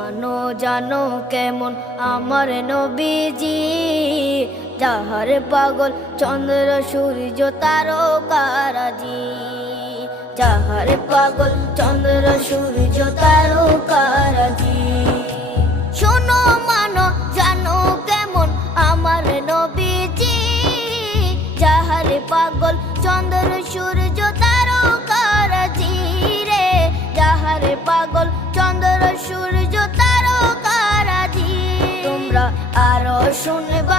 মানো জানো কেমন আমার নবীজি, যাহার পাগল চন্দ্র সূর্য তারকারাজি, যাহার পাগল চন্দ্র সূর্য তারকারাজি। শোনো মানো জানো কেমন আমার নবীজি, যাহার পাগল চন্দ্র সূর্য তারকারাজি রে, যাহার পাগল চন্দ্র সূর্য তারকারাজি। তোমরা আরো শুনবে